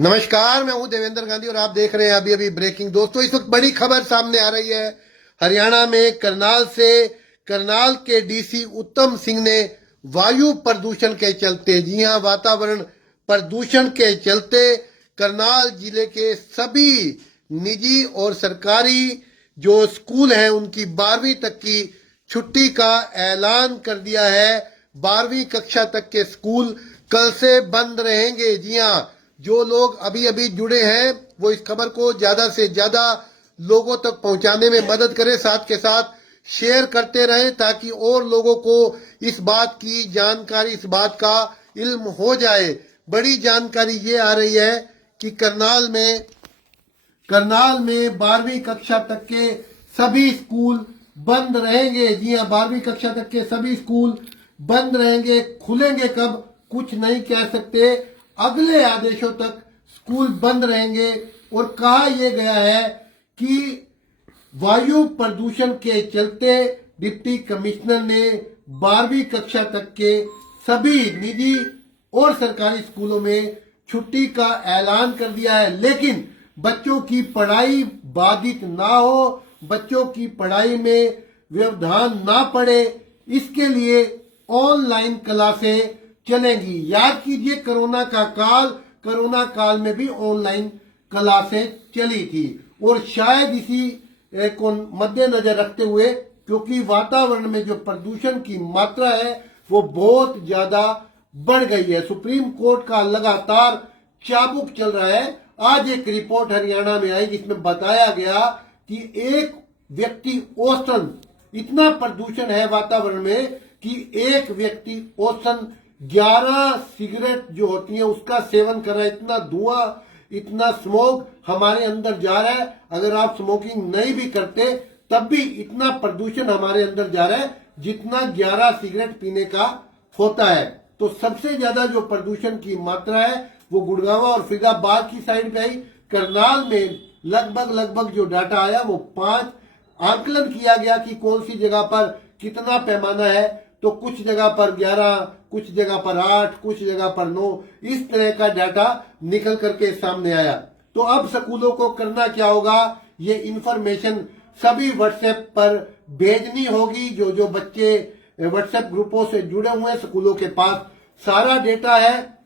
नमस्कार, मैं हूं देवेंद्र गांधी और आप देख रहे हैं अभी अभी ब्रेकिंग। दोस्तों, इस वक्त बड़ी खबर सामने आ रही है। हरियाणा में करनाल के डीसी उत्तम सिंह ने वायु प्रदूषण के चलते, जी हां, वातावरण प्रदूषण के चलते करनाल जिले के सभी निजी और सरकारी जो स्कूल हैं उनकी 12वीं तक की छुट्टी का ऐलान कर दिया है। 12वीं कक्षा तक के स्कूल कल से बंद रहेंगे। जी हां, जो लोग अभी अभी जुड़े हैं वो इस खबर को ज्यादा से ज्यादा लोगों तक पहुंचाने में मदद करें, साथ के साथ शेयर करते रहें ताकि और लोगों को इस बात की जानकारी, इस बात का इल्म हो जाए। बड़ी जानकारी ये आ रही है कि करनाल में 12वीं कक्षा तक के सभी स्कूल बंद रहेंगे। जी हां, 12वीं कक्षा तक के सभी स्कूल बंद रहेंगे। खुलेंगे कब कुछ नहीं कह सकते, अगले आदेशों तक स्कूल बंद रहेंगे। और कहा यह गया है कि वायु प्रदूषण के चलते डिप्टी कमिश्नर ने 12वीं कक्षा तक के सभी निजी और सरकारी स्कूलों में छुट्टी का ऐलान कर दिया है, लेकिन बच्चों की पढ़ाई बाधित ना हो, बच्चों की पढ़ाई में व्यवधान ना पड़े, इसके लिए ऑनलाइन क्लासें चलेंगी। याद कीजिए, कोरोना काल में भी ऑनलाइन क्लासें चली थी। और शायद इसी को मद्देनजर रखते हुए, क्योंकि वातावरण में जो प्रदूषण की मात्रा है वो बहुत ज्यादा बढ़ गई है, सुप्रीम कोर्ट का लगातार चाबुक चल रहा है। आज एक रिपोर्ट हरियाणा में आई जिसमें बताया गया कि एक व्यक्ति औसतन, इतना प्रदूषण है वातावरण में कि एक व्यक्ति औसतन 11 सिगरेट जो होती है उसका सेवन कर रहा है। इतना धुआं, इतना स्मोक हमारे अंदर जा रहा है। अगर आप स्मोकिंग नहीं भी करते तब भी इतना प्रदूषण हमारे अंदर जा रहा है जितना 11 सिगरेट पीने का होता है। तो सबसे ज्यादा जो प्रदूषण की मात्रा है वो गुड़गांव और फरीदाबाद की साइड पे आई। करनाल में लगभग जो डाटा आया वो 5 आंकलन किया गया कि कौन सी जगह पर कितना पैमाना है। तो कुछ जगह पर 11, कुछ जगह पर 8, कुछ जगह पर 9, इस तरह का डाटा निकल करके सामने आया। तो अब स्कूलों को करना क्या होगा, ये इंफॉर्मेशन सभी व्हाट्सएप पर भेजनी होगी। जो बच्चे व्हाट्सएप ग्रुपों से जुड़े हुए हैं, स्कूलों के पास सारा डेटा है,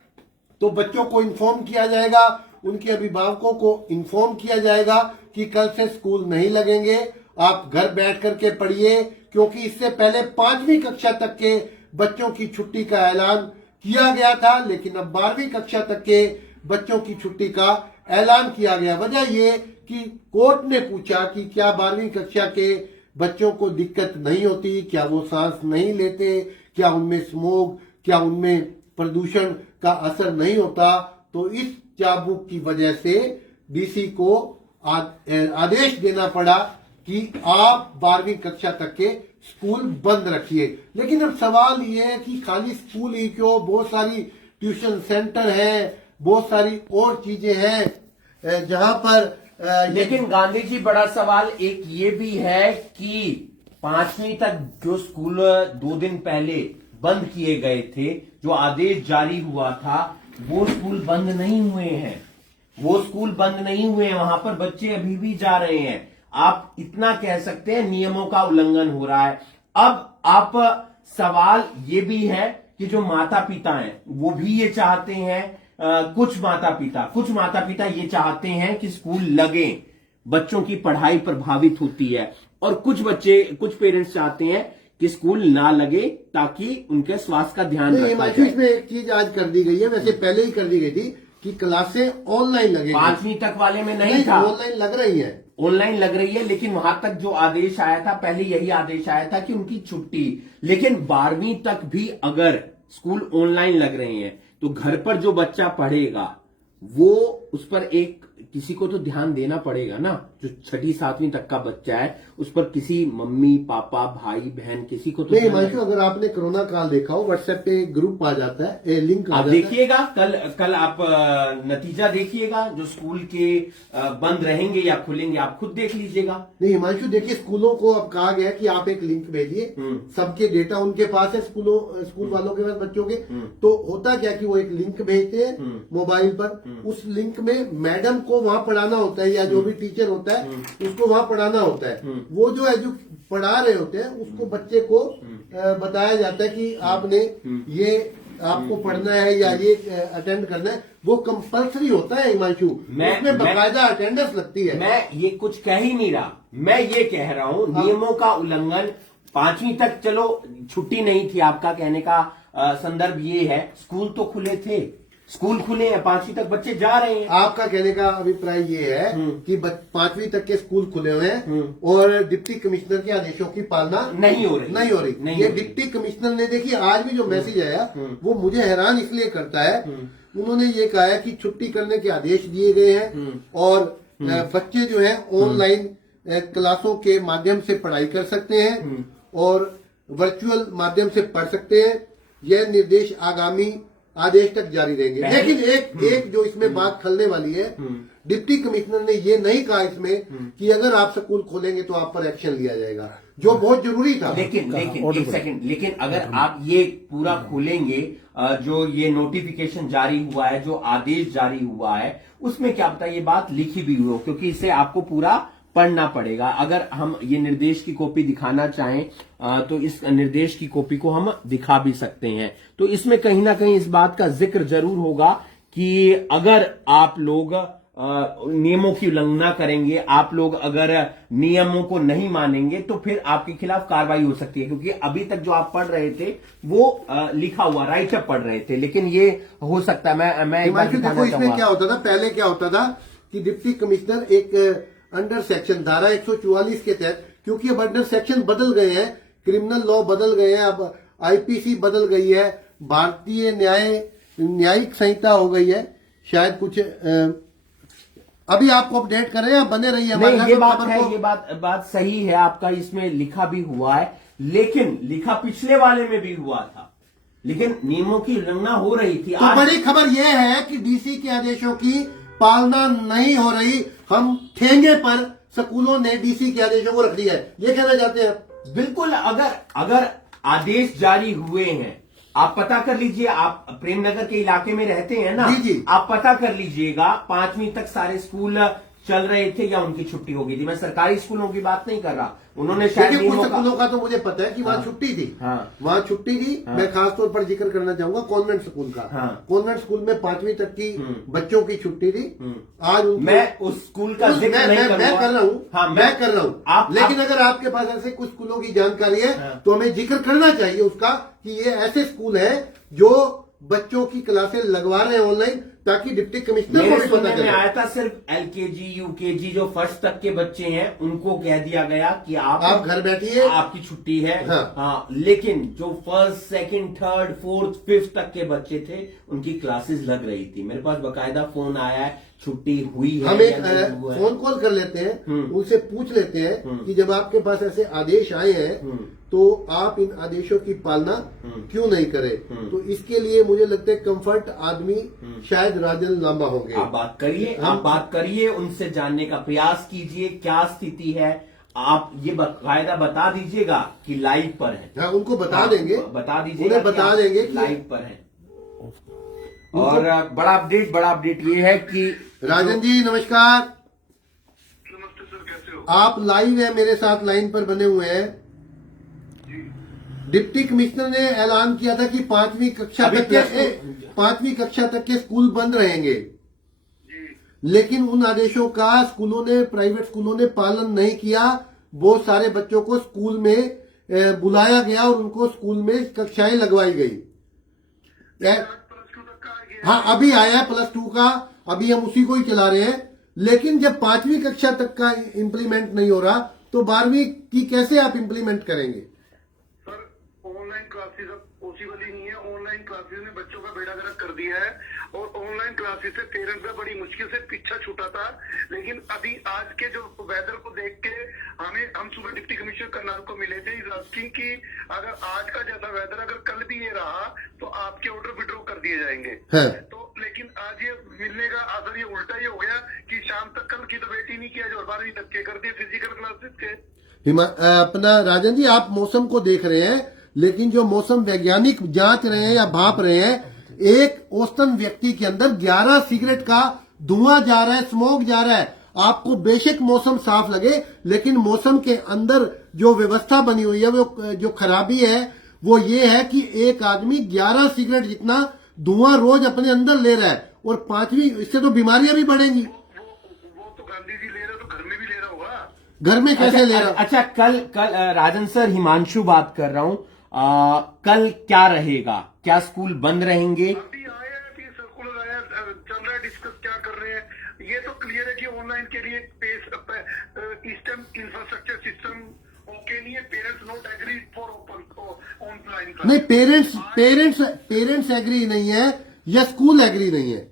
तो बच्चों को इन्फॉर्म किया जाएगा, उनके अभिभावकों को इन्फॉर्म किया जाएगा कि कल से स्कूल नहीं लगेंगे, आप घर बैठ करके पढ़िए। क्योंकि इससे पहले 5वीं कक्षा तक के बच्चों की छुट्टी का ऐलान किया गया था, लेकिन अब 12वीं कक्षा तक के बच्चों की छुट्टी का ऐलान किया गया। वजह ये कि कोर्ट ने पूछा कि क्या 12वीं कक्षा के बच्चों को दिक्कत नहीं होती, क्या वो सांस नहीं लेते, क्या उनमें स्मोक, क्या उनमें प्रदूषण का असर नहीं होता। तो इस चाबुक की वजह से डीसी को आदेश देना पड़ा कि आप 12वीं कक्षा तक के स्कूल बंद रखिए। लेकिन अब सवाल ये है कि खाली स्कूल ही क्यों, बहुत सारी ट्यूशन सेंटर है, बहुत सारी और चीजें हैं जहां पर लेकिन गांधी जी, बड़ा सवाल एक ये भी है कि 5वीं तक जो स्कूल 2 दिन पहले बंद किए गए थे, जो आदेश जारी हुआ था, वो स्कूल बंद नहीं हुए हैं। वो स्कूल बंद नहीं हुए हैं, वहां पर बच्चे अभी भी जा रहे हैं। आप इतना कह सकते हैं नियमों का उल्लंघन हो रहा है। अब आप सवाल ये भी है कि जो माता पिता हैं वो भी ये चाहते हैं, कुछ माता पिता ये चाहते हैं कि स्कूल लगे, बच्चों की पढ़ाई प्रभावित होती है। और कुछ पेरेंट्स चाहते हैं कि स्कूल ना लगे ताकि उनके स्वास्थ्य का ध्यान रखा जाए। में एक चीज आज कर दी गई है, वैसे पहले ही कर दी गई थी कि क्लासें ऑनलाइन लगेंगी। 5वीं तक वाले में नहीं था, ऑनलाइन लग रही है, ऑनलाइन लग रही है। लेकिन वहां तक जो आदेश आया था, पहले यही आदेश आया था कि उनकी छुट्टी। लेकिन 12वीं तक भी अगर स्कूल ऑनलाइन लग रहे हैं तो घर पर जो बच्चा पढ़ेगा वो, उस पर एक किसी को तो ध्यान देना पड़ेगा ना। जो 6वीं 7वीं तक का बच्चा है उस पर किसी मम्मी पापा भाई बहन किसी को तो नहीं ध्यान हिमांशु, अगर आपने कोरोना काल देखा हो, व्हाट्सएप पे ग्रुप आ जाता है, लिंक आ आप जाता है। देखिएगा कल आप नतीजा देखिएगा जो स्कूल के बंद रहेंगे या खुलेंगे, आप खुद देख लीजिएगा। नहीं हिमांशु, देखिए स्कूलों को अब कहा गया कि आप एक लिंक भेजिए, सबके डेटा उनके पास है, स्कूल वालों के पास, बच्चों के। तो होता क्या कि वो एक लिंक भेजते हैं मोबाइल पर, उस लिंक में मैडम को वहां पढ़ाना होता है या जो भी टीचर होता है उसको वहां पढ़ाना होता है। वो जो पढ़ा रहे होते हैं उसको बच्चे को बताया जाता है कि आपने ये आपको पढ़ना है या ये अटेंड करना है। वो कंपलसरी होता है हिमांशु, उसमें बाकायदा अटेंडेंस लगती है। मैं ये कुछ कह ही नहीं रहा, मैं ये कह रहा हूं नियमों का उल्लंघन। 5वीं तक चलो छुट्टी नहीं थी, आपका कहने का संदर्भ ये है, स्कूल तो खुले थे, स्कूल खुले हैं, 5वीं तक बच्चे जा रहे हैं। आपका कहने का अभिप्राय ये है कि 5वीं तक के स्कूल खुले हुए हैं और डिप्टी कमिश्नर के आदेशों की पालना नहीं हो रही। ये डिप्टी कमिश्नर ने, देखिए आज भी जो मैसेज आया वो मुझे हैरान इसलिए करता है। उन्होंने ये कहा है कि छुट्टी करने के आदेश दिए गए हैं और बच्चे जो है ऑनलाइन क्लासों के माध्यम से पढ़ाई कर सकते हैं और वर्चुअल माध्यम से पढ़ सकते हैं। यह निर्देश आगामी आदेश तक जारी रहेंगे। लेकिन एक जो इसमें बात खलने वाली है, डिप्टी कमिश्नर ने ये नहीं कहा इसमें कि अगर आप स्कूल खोलेंगे तो आप पर एक्शन लिया जाएगा, जो बहुत जरूरी था। लेकिन एक सेकंड, लेकिन अगर आप ये पूरा खोलेंगे, जो ये नोटिफिकेशन जारी हुआ है, जो आदेश जारी हुआ है, उसमें क्या पता ये बात लिखी भी हो, क्योंकि इसे आपको पूरा पढ़ना पड़ेगा। अगर हम ये निर्देश की कॉपी दिखाना चाहें तो इस निर्देश की कॉपी को हम दिखा भी सकते हैं। तो इसमें कहीं ना कहीं इस बात का जिक्र जरूर होगा कि अगर आप लोग नियमों की उल्लंघना करेंगे, आप लोग अगर नियमों को नहीं मानेंगे तो फिर आपके खिलाफ कार्रवाई हो सकती है। क्योंकि अभी तक जो आप पढ़ रहे थे वो लिखा हुआ राइटअप पढ़ रहे थे, लेकिन ये हो सकता है मैं देखो इसमें क्या होता था, पहले क्या होता था कि डिप्टी कमिश्नर एक अंडर सेक्शन धारा 144 के तहत, क्योंकि अब अंडर सेक्शन बदल गए हैं, क्रिमिनल लॉ बदल गए हैं, अब आईपीसी बदल गई है, भारतीय न्यायिक संहिता हो गई है, शायद कुछ अभी आपको अपडेट कर रहे हैं, बने रहिए हमारे साथ। ये बात है, ये बात सही है आपका, इसमें लिखा भी हुआ है, लेकिन लिखा पिछले वाले में भी हुआ था, लेकिन नियमों की उल्लंघना हो रही थी। तो बड़ी खबर यह है कि डीसी के आदेशों की पालना नहीं हो रही। हम ठेंगे पर स्कूलों ने डीसी के आदेशों को रख दिया है, ये कहना चाहते हैं। बिल्कुल, अगर आदेश जारी हुए हैं, आप पता कर लीजिए, आप प्रेमनगर के इलाके में रहते हैं ना, जी। आप पता कर लीजिएगा 5वीं तक सारे स्कूल चल रहे थे या उनकी छुट्टी हो गई थी। मैं सरकारी स्कूलों की बात नहीं कर रहा, उन्होंने शायद कुछ स्कूलों का तो मुझे पता है कि वहाँ छुट्टी थी, वहाँ छुट्टी थी। मैं खासतौर पर जिक्र करना चाहूंगा कॉन्वेंट स्कूल का। कॉन्वेंट स्कूल में 5वीं तक की बच्चों की छुट्टी थी। आज मैं उस स्कूल का जिक्र नहीं करूंगा, मैं कर रहा हूँ, मैं कर रहा हूँ। लेकिन अगर आपके पास ऐसे कुछ स्कूलों की जानकारी है तो हमें जिक्र करना चाहिए उसका कि ये ऐसे स्कूल है जो बच्चों की क्लासें लगवा रहे हैं ऑनलाइन, ताकि डिप्टी कमिश्नर को भी पता चले। आया था सिर्फ एलकेजी यूकेजी जो फर्स्ट तक के बच्चे हैं उनको कह दिया गया कि आप घर बैठिए, आपकी छुट्टी है। हाँ, लेकिन जो first second third fourth fifth तक के बच्चे थे उनकी क्लासेस लग रही थी। मेरे पास बकायदा फोन आया है, छुट्टी हुई है। हम एक फोन कॉल कर लेते हैं, उनसे पूछ लेते हैं कि जब आपके पास ऐसे आदेश आए हैं तो आप इन आदेशों की पालना क्यों नहीं करें। तो इसके लिए मुझे लगता है कंफर्ट आदमी शायद राजन लांबा होंगे। आप बात करिए, उनसे जानने का प्रयास कीजिए क्या स्थिति है। आप ये बाकायदा बता दीजिएगा कि लाइव पर है। हाँ, उनको बता देंगे, बता दीजिएगा, उन्हें बता देंगे कि लाइव पर है। और बड़ा अपडेट ये है कि राजन जी नमस्कार। नमस्ते सर, कैसे हो? आप लाइव है, मेरे साथ लाइन पर बने हुए हैं। डिप्टी कमिश्नर ने ऐलान किया था कि 5वीं कक्षा तक के स्कूल बंद रहेंगे, लेकिन उन आदेशों का प्राइवेट स्कूलों ने पालन नहीं किया। बहुत सारे बच्चों को स्कूल में बुलाया गया और उनको स्कूल में कक्षाएं लगवाई गई। हाँ, अभी आया है +2 का, अभी हम उसी को ही चला रहे हैं। लेकिन जब 5वीं कक्षा तक का इम्प्लीमेंट नहीं हो रहा तो 12वीं की कैसे आप इम्प्लीमेंट करेंगे? सर, ऑनलाइन क्लासेस अब पॉसिबल ही नहीं है। ऑनलाइन क्लासेस ने बच्चों का बेड़ा गर्क कर दिया है। और ऑनलाइन क्लासेस से पेरेंट्स का बड़ी मुश्किल से पीछा छूटा था। लेकिन अभी आज के जो वेदर को देख के हम सुबह डिप्टी कमिश्नर करनाल को मिले थे, इज आस्किंग कि अगर आज का जैसा वेदर अगर कल भी ये रहा तो आपके ऑर्डर विड्रॉ कर दिए जाएंगे। है। तो लेकिन आज ये मिलने का असर ये उल्टा ही हो गया कि शाम तक कल की तो वेट ही नहीं किया जो 12वीं तक के कर दिए फिजिकल क्लासेस के। अपना राजन जी, आप मौसम को देख रहे हैं, लेकिन जो मौसम वैज्ञानिक जांच रहे हैं या भाप रहे हैं, एक औसतन व्यक्ति के अंदर 11 सिगरेट का धुआं जा रहा है, स्मोक जा रहा है। आपको बेशक मौसम साफ लगे, लेकिन मौसम के अंदर जो व्यवस्था बनी हुई है, वो जो खराबी है वो ये है कि एक आदमी 11 सिगरेट जितना धुआं रोज अपने अंदर ले रहा है, और 5वीं इससे तो बीमारियां भी बढ़ेंगी। वो तो गांधी जी ले रहे तो घर में भी ले रहा होगा। घर में कैसे ले रहा? अच्छा, कल राजन सर, हिमांशु बात कर रहा हूं। कल क्या रहेगा? क्या स्कूल बंद रहेंगे? अभी आया है, अभी सर्कुलर आया, चल रहा है डिस्कस क्या कर रहे हैं। ये तो क्लियर है कि ऑनलाइन के लिए सिस्टम इंफ्रास्ट्रक्चर सिस्टम ओके नहीं है। Parents not agree for online. नहीं, पेरेंट्स एग्री नहीं है या स्कूल एग्री नहीं है?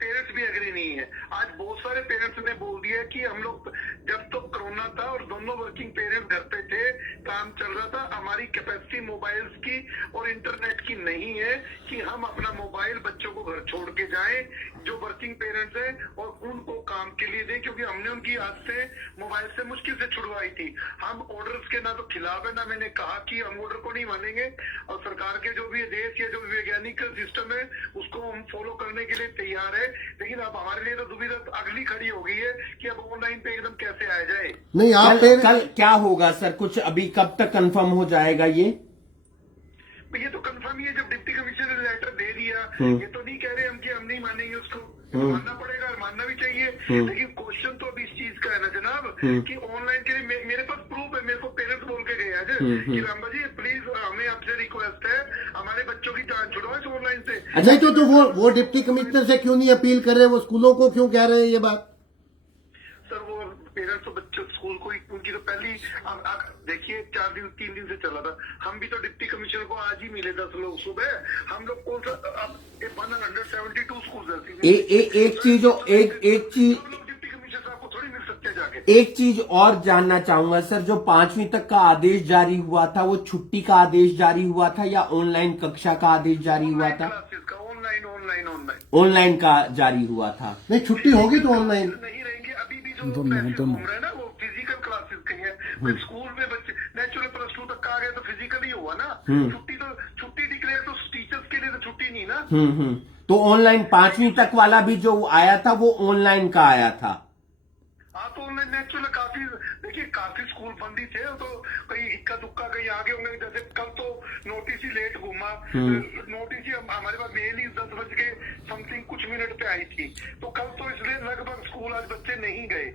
पेरेंट्स भी एग्री नहीं है। आज बहुत सारे पेरेंट्स ने बोल दिया कि हम लोग जब तो कोरोना था और दोनों वर्किंग पेरेंट्स घर पे थे, काम चल रहा था, हमारी कैपेसिटी मोबाइल्स की और इंटरनेट की नहीं है कि हम अपना मोबाइल बच्चों को घर छोड़ के जाएं जो वर्किंग पेरेंट्स हैं और उनको काम के लिए दें, क्योंकि हमने उनकी आज से मोबाइल से मुश्किल से छुड़वाई थी। हम ऑर्डर्स के ना तो खिलाफ है, ना मैंने कहा कि हम ऑर्डर को नहीं मानेंगे, और सरकार के जो भी देश या जो वैज्ञानिक सिस्टम है उसको हम फॉलो करने के लिए तैयार है। लेकिन अब हमारे लिए तो दुविधा अगली खड़ी हो गई है कि अब ऑनलाइन पे एकदम कैसे आया जाए। नहीं, आप कल क्या होगा सर? कुछ अभी कब तक कंफर्म हो जाएगा ये? ये तो कंफर्म ही है, जब डिप्टी कमिश्नर ने लेटर दे दिया। ये तो नहीं कह रहे हम कि हम नहीं मानेंगे उसको, मानना पड़ेगा और मानना भी चाहिए। लेकिन क्वेश्चन तो अभी इस चीज का है ना जनाब कि ऑनलाइन के लिए मेरे पास प्रूफ है। मेरे को पेरेंट्स बोल के गए आज कि रामबा जी प्लीज हमें आपसे रिक्वेस्ट है, हमारे बच्चों की जान छुड़वाओ इस ऑनलाइन से। नहीं तो वो डिप्टी कमिश्नर से क्यों नहीं अपील कर रहे? वो स्कूलों को क्यों कह रहे हैं ये बात? सर वो पेरेंट्स तो बच्चों स्कूल को उनकी तो पहली देखिए 3 दिन से चला था। हम भी तो डिप्टी कमिश्नर को आज ही मिले 10 लोग सुबह। हम लोग कौन सा 172 स्कूल एक चीज डिप्टी कमिश्नर साहब को थोड़ी मिल सकते हैं जाके। एक चीज और जानना चाहूंगा सर, जो 5वीं तक का आदेश जारी हुआ था, वो छुट्टी का आदेश जारी हुआ था या ऑनलाइन कक्षा का आदेश जारी हुआ था? ऑनलाइन का जारी हुआ था। नहीं, छुट्टी होगी तो ऑनलाइन नहीं रहेंगे। अभी भी जो घूम रहे हैं ना वो फिजिकल क्लासेस के हैं। स्कूल में बच्चे नेचुरल +2 तक का आ गए तो फिजिकल ही हुआ ना। छुट्टी डिक्लेयर तो टीचर्स के लिए तो छुट्टी नहीं ना। तो ऑनलाइन 5वीं तक वाला भी जो आया था वो ऑनलाइन का आया था। हाँ तो ऑनलाइन नेचुरल काफी देखिए काफी स्कूल बंद ही थे, तो कहीं इक्का दुक्का कहीं आगे होंगे। जैसे कल तो नोटिस ही लेट घूमा, नोटिस ही हमारे पास मेल ही 10 बज के समथिंग कुछ मिनट पे आई थी। तो कल तो इसलिए लगभग स्कूल आज बच्चे नहीं गए।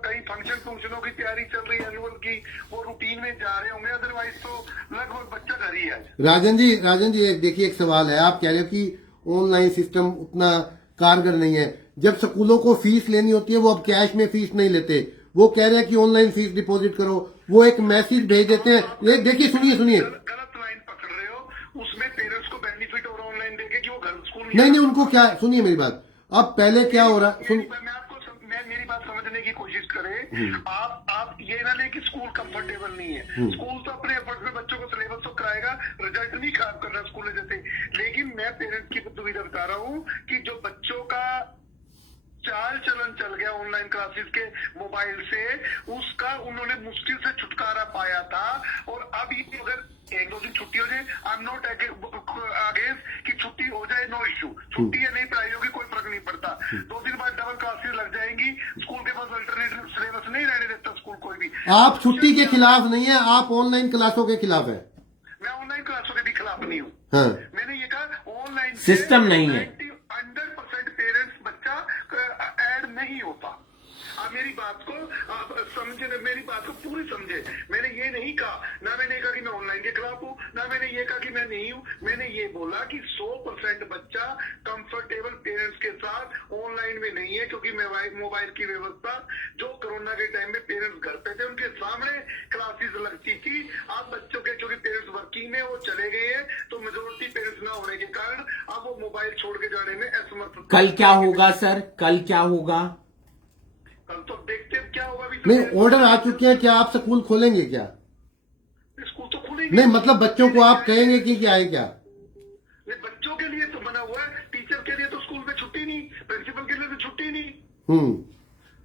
कई फंक्शनों की तैयारी चल रही है एनुअल की, वो रूटीन में जा रहे होंगे, अदरवाइज तो लगभग बच्चा घर ही है। राजन जी देखिए, एक सवाल है। आप कह रहे हो कि ऑनलाइन सिस्टम उतना कारगर नहीं है। जब स्कूलों को फीस लेनी होती है वो अब कैश में फीस नहीं लेते, वो कह रहे हैं कि ऑनलाइन फीस डिपॉजिट करो। वो एक मैसेज भेज देते हैं। ये देखिए, सुनिए गलत लाइन पकड़ रहे हो। उसमें पेरेंट्स को बेनिफिट हो रहा है ऑनलाइन देके कि वो घर स्कूल नहीं, उनको क्या, सुनिए मेरी बात। अब पहले क्या हो रहा, मेरी बात समझने की कोशिश करें। आप ये ना ले कि स्कूल कंफर्टेबल नहीं है। स्कूल तो अपने एफर्ट में बच्चों को सिलेबस तो कराएगा, रिजल्ट नहीं खराब कर रहा स्कूल जैसे। लेकिन मैं पेरेंट्स की दुविधा बता रहा हूँ कि जो बच्चों का चाल चलन चल गया ऑनलाइन क्लासेस के मोबाइल से, उसका उन्होंने मुश्किल से छुटकारा पाया था। और अब ये अगर 1-2 दिन छुट्टी हो जाए, आई एम नॉट अगेंस्ट कि छुट्टी हो जाए, नो इश्यू। छुट्टी या नहीं पढ़ाई होगी कोई फर्क नहीं पड़ता। 2 दिन बाद डबल क्लासेस लग जाएंगी, स्कूल के पास अल्टरनेटिव सिलेबस नहीं रहने देता स्कूल कोई भी। आप छुट्टी के खिलाफ नहीं है, आप ऑनलाइन क्लासों के खिलाफ है। मैं ऑनलाइन क्लासों के भी खिलाफ नहीं हूँ। हाँ। मैंने ये कहा ऑनलाइन सिस्टम नहीं है। 100% पेरेंट्स बच्चा ऐड नहीं होता। आप मेरी बात को समझे, मेरी बात को पूरी समझे। मैंने ये नहीं कहा, ना मैंने कहा कि मैं ऑनलाइन के खिलाफ हूँ, ना मैंने ये कहा कि मैं नहीं हूँ। मैंने ये बोला कि 100% बच्चा कंफर्टेबल पेरेंट्स के साथ ऑनलाइन ऑनलाइन में नहीं है, क्योंकि मोबाइल की व्यवस्था जो कोरोना के टाइम में पेरेंट्स घर पे थे उनके सामने क्लासेस लगती थी। अब बच्चों के क्योंकि पेरेंट्स वर्किंग में वो चले गए हैं, तो मेजोरिटी पेरेंट्स ना होने के कारण अब वो मोबाइल छोड़ के जाने में असमर्थ। कल क्या होगा सर, कल क्या होगा? कल तो देखते हैं क्या होगा। अभी तो नहीं, ऑर्डर आ चुके हैं, क्या आप स्कूल खोलेंगे क्या? स्कूल तो खुलेंगे नहीं, मतलब बच्चों को आप कहेंगे कि क्या है क्या? नहीं, बच्चों के लिए तो बना हुआ है, टीचर के लिए तो स्कूल में छुट्टी नहीं, प्रिंसिपल के लिए तो छुट्टी नहीं।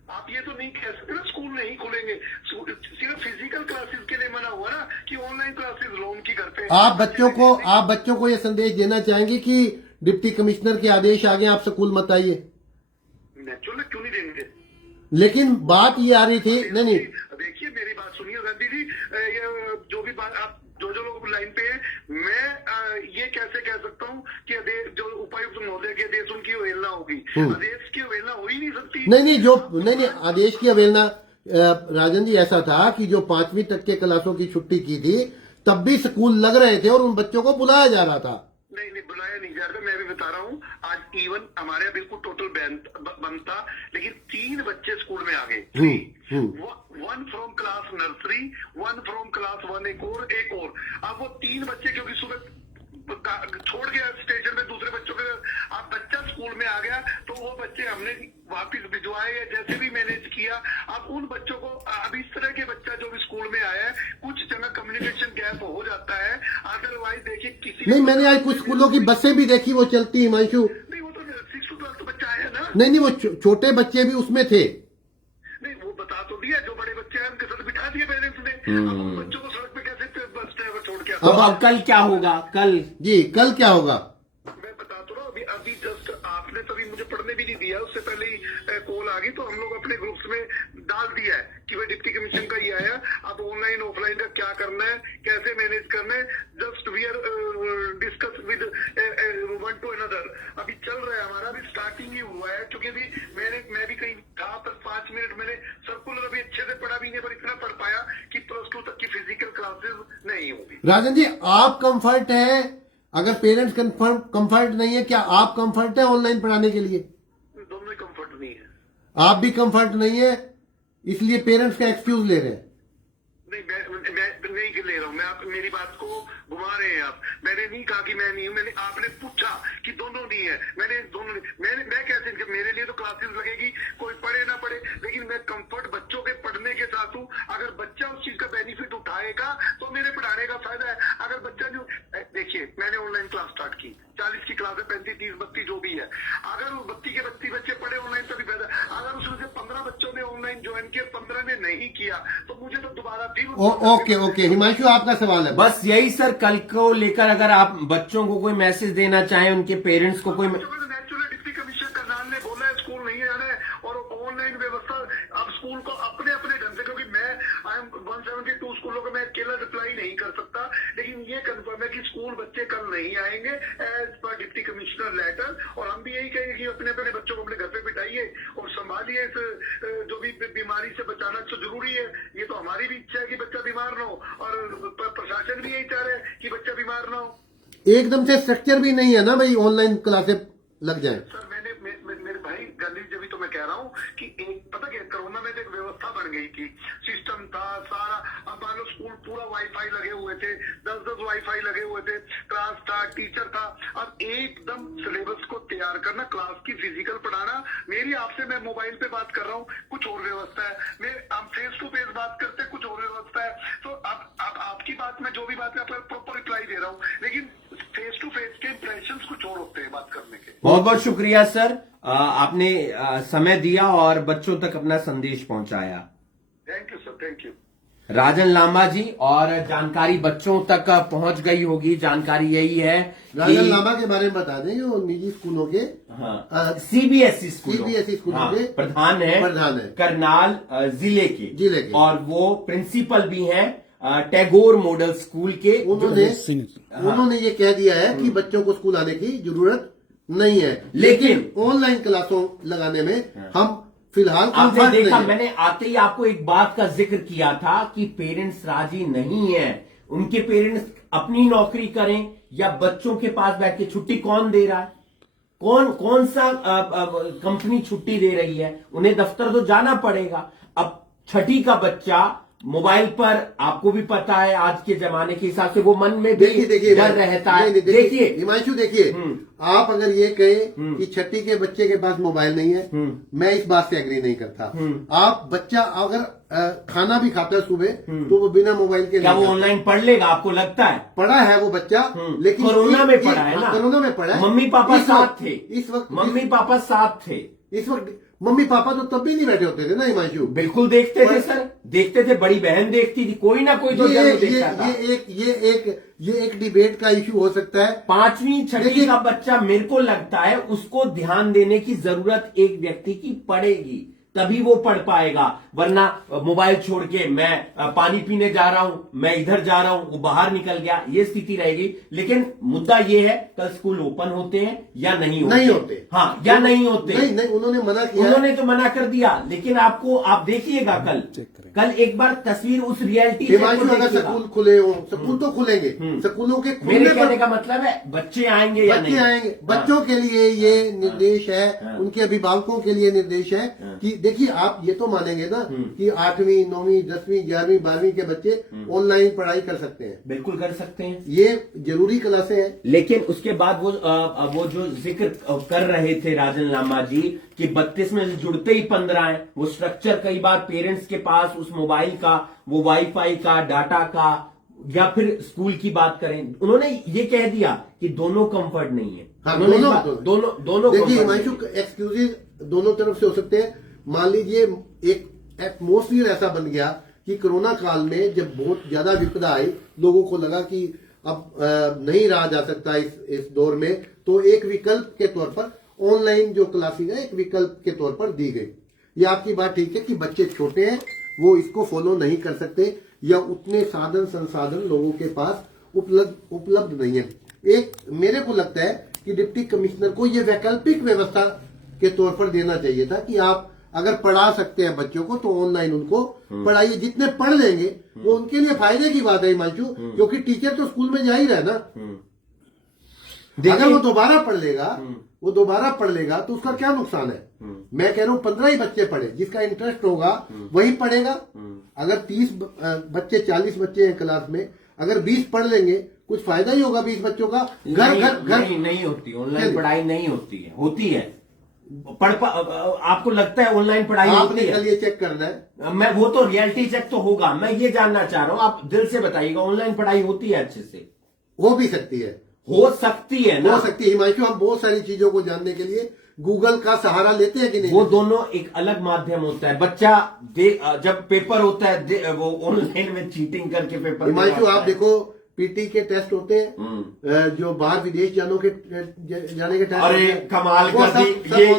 आप ये तो नहीं कह सकते ना स्कूल नहीं खुलेंगे, सिर्फ फिजिकल क्लासेस के लिए मना हुआ ना कि ऑनलाइन क्लासेस लो उनकी घर पे। आप बच्चों को ये संदेश देना चाहेंगे कि डिप्टी कमिश्नर के आदेश आगे आप स्कूल मत आइए? नेचुरल क्यों नहीं देंगे, लेकिन बात ये आ रही थी। नहीं, देखिए मेरी बात सुनिए गांधी जी, ये जो भी बात आप जो लोग लाइन पे हैं, मैं ये कैसे कह सकता हूँ कि जो उपायुक्त महोदय के आदेश उनकी अवहेलना होगी? आदेश की अवहेलना हो ही नहीं सकती। नहीं, आदेश की अवहेलना राजन जी ऐसा था कि जो 5वीं तक के क्लासों की छुट्टी की थी तब भी स्कूल लग रहे थे और उन बच्चों को बुलाया जा रहा था। नहीं बुलाया नहीं जा रहा, मैं भी बता रहा हूँ। आज इवन हमारे यहाँ बिल्कुल टोटल बंद था, लेकिन 3 बच्चे स्कूल में आ गए। 1 from class nursery, 1 from class 1, एक और। अब वो 3 बच्चे क्योंकि सुबह छोड़ गया स्टेशन में दूसरे बच्चों के, अब बच्चा स्कूल में आ गया तो वो बच्चे हमने वापिस भिजवाए या जैसे भी मैनेज किया। अब उन बच्चों को, अब इस तरह के बच्चा जो भी स्कूल में आया है, कुछ जगह कम्युनिकेशन गैप हो जाता है। अदरवाइज देखिए किसी नहीं, मैंने आज कुछ स्कूलों की बसें भी देखी, वो चलती। हिमांशु, नहीं, वो तो 6 to 12 बच्चा आया ना। नहीं, वो छोटे बच्चे भी उसमें थे। नहीं, वो बता तो दिया, जो बड़े बच्चे हैं उनके साथ बिठा दिए पेरेंट्स ने। अब उन बच्चों को सड़क पे कैसे बस ड्राइवर छोड़ के तो अब कल क्या होगा? कल क्या होगा? मैं बता तो रहा हूँ, अभी जस्ट आपने तभी मुझे पढ़ने भी नहीं दिया, उससे पहले ही कॉल आ गई, तो हम लोग अपने ग्रुप्स में डाल दिया है कि भाई डिप्टी कमीशन का ही आया, अब ऑनलाइन ऑफलाइन का क्या करना है, कैसे मैनेज करना है। Just we are discuss with one to another. अभी चल रहा है हमारा, अभी स्टार्टिंग ही हुआ है, क्योंकि अभी मैं भी कहीं था पर 5 मिनट मैंने सर्कुलर अभी अच्छे से पढ़ा भी नहीं, पर इतना पढ़ पाया कि +2 तक की फिजिकल क्लासेस नहीं होगी। राजन जी, आप कंफर्ट है? अगर पेरेंट्स कंफर्ट नहीं है, क्या आप कंफर्ट है ऑनलाइन पढ़ाने के लिए? दोनों ही कंफर्ट नहीं है। आप भी कंफर्ट नहीं है, इसलिए पेरेंट्स का एक्सक्यूज ले रहे हैं? नहीं, मैं नहीं ले रहा हूँ, मेरी बात को घुमा रहे हैं आप। मैंने नहीं कहा कि मैं नहीं हूँ, मैंने आपने पूछा कि दोनों नहीं है, मैंने दोनों नहीं। मैं कैसे, मेरे लिए तो क्लासेस लगेगी, कोई पढ़े ना पढ़े, लेकिन मैं कंफर्ट बच्चों के पढ़ने के साथ हूँ। अगर बच्चा उस चीज का बेनिफिट उठाएगा तो मेरे पढ़ाने का फायदा है। अगर बच्चा जो, देखिए मैंने ऑनलाइन क्लास स्टार्ट की, 40 की क्लास है, 35, 30, 32 जो भी है। अगर उस 32 के 32 बच्चे पढ़े ऑनलाइन तभी फायदा। अगर उसमें से 15 बच्चों ने ऑनलाइन ज्वाइन किया, 15 ने नहीं किया, तो मुझे तो दोबारा फिर ओके हिमांशु, आपका सवाल है? बस यही सर, कल को लेकर अगर आप बच्चों को कोई मैसेज देना चाहें, उनके पेरेंट्स को कोई नेचुरल डिप्टी कमिश्नर करनाल ने बोला है स्कूल नहीं आना है, और ऑनलाइन व्यवस्था अब स्कूल को अपने अपने ढंग से, क्योंकि मैं 172 स्कूलों को मैं अकेला रिप्लाई नहीं कर सकता, लेकिन ये कंफर्म है कि स्कूल बच्चे कल नहीं आएंगे as per deputy commissioner letter. और हम भी यही कहेंगे कि अपने अपने बच्चों को अपने घर पे बिठाइए और संभालिए। इस जो भी बीमारी से बचाना तो जरूरी है, ये तो हमारी भी इच्छा है कि बच्चा बीमार ना हो, और प्रशासन भी यही चाह रहा है कि बच्चा बीमार ना हो। एकदम से स्ट्रक्चर भी नहीं है ना भाई, ऑनलाइन क्लासेस लग जाए। सर मेरे भाई गांधी जी, जब तो मैं कह रहा हूँ कि पता क्या, कोरोना में एक व्यवस्था बन गई थी, सिस्टम था सारा। अब मान लो स्कूल पूरा वाईफाई लगे हुए थे, 10 वाईफाई लगे हुए थे, क्लास था, टीचर था। अब एकदम सिलेबस को तैयार करना, क्लास की फिजिकल पढ़ाना, मेरी आपसे मैं मोबाइल पे बात कर रहा हूँ, कुछ और व्यवस्था है, हम फेस टू फेस बात करते कुछ और व्यवस्था है। तो अब आपकी बात में जो भी बात है प्रॉपर रिप्लाई दे रहा हूँ, लेकिन फेस टू फेस के इंप्रेशंस कुछ और होते हैं बात करने के। बहुत बहुत शुक्रिया सर, आपने समय दिया और बच्चों तक अपना संदेश पहुंचाया। Thank you sir, thank you. Rajan Lamba ji, और जानकारी बच्चों तक पहुंच गई होगी। जानकारी यही है राजन लांबा के बारे में बता दें, जो निजी स्कूलों के, सीबीएसई स्कूलों के प्रधान है करनाल जिले के, और वो प्रिंसिपल भी हैं टैगोर मॉडल स्कूल के। उन्होंने ये कह दिया है कि बच्चों को स्कूल आने की जरूरत नहीं है, लेकिन ऑनलाइन क्लासों लगाने में हम फिलहाल आपने देखा, मैंने आते ही आपको एक बात का जिक्र किया था कि पेरेंट्स राजी नहीं है। उनके पेरेंट्स अपनी नौकरी करें या बच्चों के पास बैठ के छुट्टी कौन दे रहा है? कौन सा कंपनी छुट्टी दे रही है? उन्हें दफ्तर तो जाना पड़ेगा। अब छठी का बच्चा मोबाइल पर, आपको भी पता है आज के जमाने के हिसाब से वो मन में भी देखिए डर रहता है। देखिए हिमांशु, देखिए आप अगर ये कहें कि छठी के बच्चे के पास मोबाइल नहीं है, मैं इस बात से एग्री नहीं करता। आप बच्चा अगर खाना भी खाता है सुबह तो वो बिना मोबाइल के क्या नहीं वो ऑनलाइन पढ़ लेगा? आपको लगता है? पढ़ा है वो बच्चा, लेकिन कोरोना में पढ़ा है ना, कोरोना में पढ़ा है। मम्मी पापा साथ थे, इस वक्त मम्मी पापा साथ थे। इस वक्त मम्मी पापा तो तब भी नहीं बैठे होते थे ना हिमांशु। बिल्कुल देखते थे सर, देखते थे, बड़ी बहन देखती थी, कोई ना कोई तो जरूर देखता था। ये एक डिबेट का इशू हो सकता है। 5वीं छठी का बच्चा, मेरे को लगता है उसको ध्यान देने की जरूरत एक व्यक्ति की पड़ेगी, तभी वो पढ़ पाएगा। वरना मोबाइल छोड़ के मैं पानी पीने जा रहा हूं, मैं इधर जा रहा हूं, वो बाहर निकल गया, ये स्थिति रहेगी। लेकिन मुद्दा ये है कल स्कूल ओपन होते हैं या नहीं होते? नहीं होते। हाँ, या नहीं होते? नहीं, उन्होंने मना किया। उन्होंने तो मना कर दिया, लेकिन आप देखिएगा कल एक बार तस्वीर उस रियलिटी हिमांशु, अगर स्कूल खुले हो, स्कूल तो खुलेंगे, स्कूलों के मेरे कहने का मतलब है बच्चे आएंगे या नहीं? बच्चे आएंगे। बच्चों के लिए ये निर्देश है, उनके अभिभावकों के लिए निर्देश है कि देखिए आप ये तो मानेंगे ना कि 8वीं 9वीं 10वीं 11वीं 12वीं के बच्चे ऑनलाइन पढ़ाई कर सकते हैं। बिल्कुल कर सकते हैं, ये जरूरी क्लासें हैं। लेकिन उसके बाद वो जो जिक्र कर रहे थे राजन लांबा जी कि 32 में जुड़ते ही 15 है, वो स्ट्रक्चर कई बार पेरेंट्स के पास उस मोबाइल का, वो वाईफाई का, डाटा का, या फिर स्कूल की बात करें, उन्होंने ये कह दिया कि दोनों कंफर्ट नहीं है। हाँ, दोनों देखिए हिमांशु, एक्सक्यूजेज दोनों तरफ से हो सकते हैं। मान लीजिए एक एटमोस्फियर ऐसा बन गया कि कोरोना काल में जब बहुत ज्यादा विपदा आई, लोगों को लगा कि अब नहीं रहा जा सकता इस दौर में, तो एक विकल्प के तौर पर ऑनलाइन जो क्लासेस है एक विकल्प के तौर पर दी गई। ये आपकी बात ठीक है कि बच्चे छोटे हैं, वो इसको फॉलो नहीं कर सकते, या उतने साधन संसाधन लोगों के पास उपलब्ध नहीं है। एक मेरे को लगता है कि डिप्टी कमिश्नर को ये वैकल्पिक व्यवस्था के तौर पर देना चाहिए था कि आप अगर पढ़ा सकते हैं बच्चों को तो ऑनलाइन उनको पढ़ाइए। जितने पढ़ लेंगे वो उनके लिए फायदे की बात है हिमांशु, क्योंकि टीचर तो स्कूल में जा ही रहा है ना। अगर वो दोबारा पढ़ लेगा तो उसका क्या नुकसान है? मैं कह रहा हूं 15 ही बच्चे पढ़े, जिसका इंटरेस्ट होगा वही पढ़ेगा। अगर 30 बच्चे 40 बच्चे हैं क्लास में, अगर 20 पढ़ लेंगे कुछ फायदा ही होगा 20 बच्चों का। घर नहीं होती ऑनलाइन पढ़ाई, नहीं होती है, होती है। आपको लगता है ऑनलाइन पढ़ाई आपने होती है? कल ये चेक करना है। मैं वो तो रियलिटी चेक तो होगा, मैं ये जानना चाह रहा हूं, आप दिल से बताइएगा, ऑनलाइन पढ़ाई होती है अच्छे से? हो भी सकती है, हो सकती है ना? हो सकती है हिमांशु। हम बहुत सारी चीजों को जानने के लिए गूगल का सहारा लेते हैं कि नहीं? वो दोनों एक अलग माध्यम होता है। बच्चा जब पेपर होता है वो ऑनलाइन में चीटिंग करके पेपर हिमांशु आप देखो, पीटी के टेस्ट होते हैं, जो बाहर विदेश जाने के टेस्ट। अरे कमाल कर दी,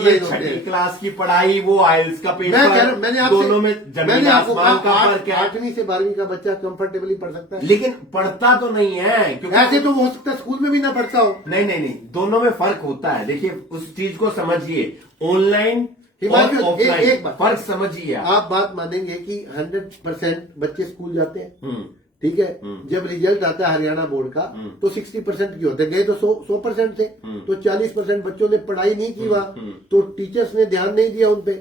ये छठी क्लास की पढ़ाई, वो आइल्स का पेपर, दोनों में जमीन आसमान का फर्क है। 8वीं से 12वीं का बच्चा कंफर्टेबली पढ़ सकता है, लेकिन पढ़ता तो नहीं है, क्योंकि ऐसे तो हो सकता है स्कूल में भी ना पढ़ता हो। नहीं, दोनों में फर्क होता है। देखिए उस चीज को समझिए, ऑनलाइन और ऑफलाइन फर्क समझिए। आप बात मानेंगे कि 100% बच्चे स्कूल जाते हैं, ठीक है। जब रिजल्ट आता है हरियाणा बोर्ड का तो 60% की होते गए, तो 100% थे, तो 40% बच्चों ने पढ़ाई नहीं की वहां, तो टीचर्स ने ध्यान नहीं दिया उनपे।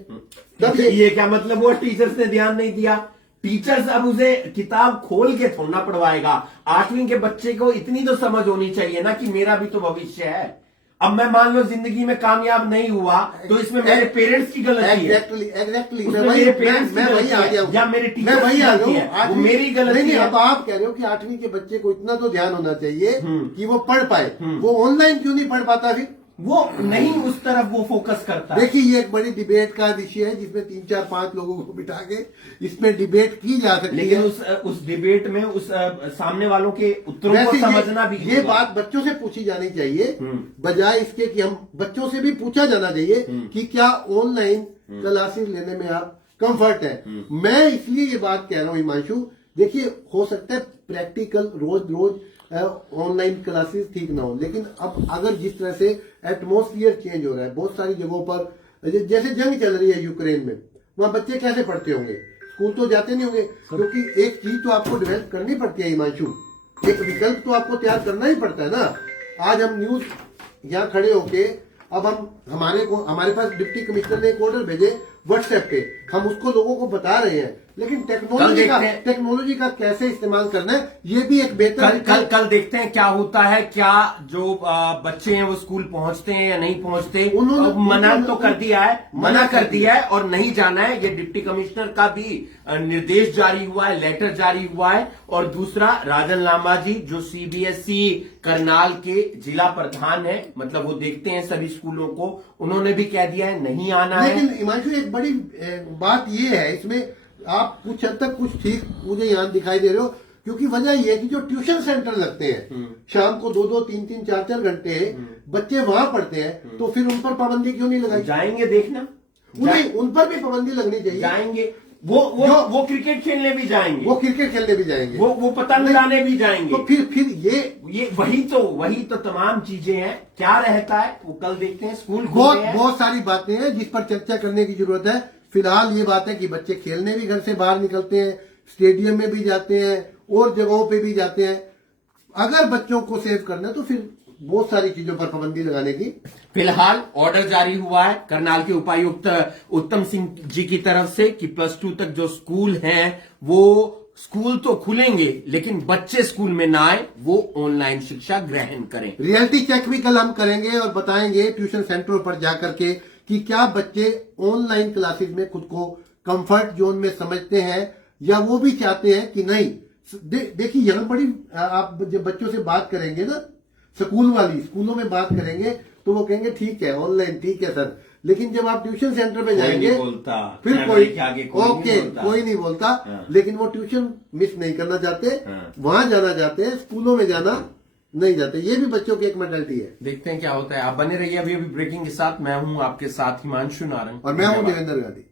तब ये क्या मतलब हुआ टीचर्स ने ध्यान नहीं दिया? टीचर्स अब उसे किताब खोल के थोड़ा पढ़वाएगा। 8वीं के बच्चे को इतनी तो समझ होनी चाहिए ना कि मेरा भी तो भविष्य है। अब मैं मान लो जिंदगी में कामयाब नहीं हुआ तो इसमें मेरे पेरेंट्स की गलती है। एग्जैक्टली मेरे पेरेंट्स मैं वही आ गया हूं, या मेरे टीचर्स की गलती है, वो मेरी गलती है। अब आप कह रहे हो कि 8वीं के बच्चे को इतना तो ध्यान होना चाहिए कि वो पढ़ पाए, वो ऑनलाइन क्यों नहीं पढ़ पाता? फिर वो नहीं उस तरफ वो फोकस करता। देखिए ये एक बड़ी डिबेट का विषय है जिसमें 3 4 5 लोगों को बिठा के इसमें डिबेट की जा सकती है, लेकिन उस डिबेट में उस सामने वालों के उत्तरों को समझना भी, ये बात बच्चों से पूछी जानी चाहिए, बजाय इसके कि हम बच्चों से भी पूछा जाना चाहिए कि क्या ऑनलाइन क्लासेस लेने में आप कंफर्ट है। मैं इसलिए ये बात कह रहा हूं हिमांशु, देखिए हो सकता है प्रैक्टिकल रोज ऑनलाइन क्लासेस ठीक ना हो, लेकिन अब अगर जिस तरह से एटमोस्फियर चेंज हो रहा है बहुत सारी जगहों पर, जैसे जंग चल रही है यूक्रेन में, वहां बच्चे कैसे पढ़ते होंगे? स्कूल तो जाते नहीं होंगे, क्योंकि एक चीज तो आपको डेवलप करनी पड़ती है हिमांशु, एक विकल्प तो आपको तैयार करना ही पड़ता है ना। आज हम न्यूज यहाँ खड़े होके अब हमारे पास डिप्टी कमिश्नर ने एक ऑर्डर भेजे व्हाट्सएप पे, हम उसको लोगों को बता रहे हैं, लेकिन टेक्नोलॉजी का कैसे इस्तेमाल करना है ये भी एक बेहतर कल देखते हैं क्या होता है। क्या जो बच्चे हैं वो स्कूल पहुंचते हैं या नहीं पहुंचते। मना तो कर दिया है, मना कर दिया है और नहीं जाना है। ये डिप्टी कमिश्नर का भी निर्देश जारी हुआ है, लेटर जारी हुआ है। और दूसरा, राजन लांबा जी जो सीबीएसई करनाल के जिला प्रधान है, मतलब वो देखते हैं सभी स्कूलों को, उन्होंने भी कह दिया है नहीं आना है। लेकिन हिमांशु एक बड़ी बात ये है, इसमें आप कुछ हद तक कुछ ठीक मुझे यहाँ दिखाई दे रहे हो, क्योंकि वजह यह है कि जो ट्यूशन सेंटर लगते हैं शाम को 2-2, 3-3, 4-4 घंटे बच्चे वहां पढ़ते हैं, तो फिर उन पर पाबंदी क्यों नहीं लगाई? जाएंगे देखना, उन पर भी पाबंदी लगनी चाहिए। जाएंगे वो क्रिकेट खेलने भी जाएंगे, वो पतंग उड़ाने भी जाएंगे। तो फिर ये वही तो तमाम चीजें हैं। क्या रहता है वो कल देखते हैं। स्कूल बहुत सारी बातें हैं जिस पर चर्चा करने की जरूरत है। फिलहाल ये बात है कि बच्चे खेलने भी घर से बाहर निकलते हैं, स्टेडियम में भी जाते हैं और जगहों पे भी जाते हैं। अगर बच्चों को सेव करना है तो फिर बहुत सारी चीजों पर पाबंदी लगाने की फिलहाल ऑर्डर जारी हुआ है करनाल के उपायुक्त उत्तम सिंह जी की तरफ से कि +2 तक जो स्कूल हैं वो स्कूल तो खुलेंगे, लेकिन बच्चे स्कूल में ना आए, वो ऑनलाइन शिक्षा ग्रहण करें। रियलिटी चेक भी कल हम करेंगे और बताएंगे ट्यूशन सेंटरों पर जाकर के कि क्या बच्चे ऑनलाइन क्लासेस में खुद को कंफर्ट जोन में समझते हैं या वो भी चाहते हैं कि नहीं। देखिए यहाँ बड़ी, आप जब बच्चों से बात करेंगे ना, स्कूलों में बात करेंगे तो वो कहेंगे ठीक है ऑनलाइन ठीक है सर, लेकिन जब आप ट्यूशन सेंटर पे जाएंगे फिर कोई नहीं बोलता। लेकिन वो ट्यूशन मिस नहीं करना चाहते, वहां जाना चाहते हैं, स्कूलों में जाना नहीं जाते। ये भी बच्चों की एक मेंटालिटी है। देखते हैं क्या होता है। आप बने रहिए अभी ब्रेकिंग के साथ। मैं हूं आपके साथ हिमांशु नारंग और मैं हूं देवेंद्र गांधी।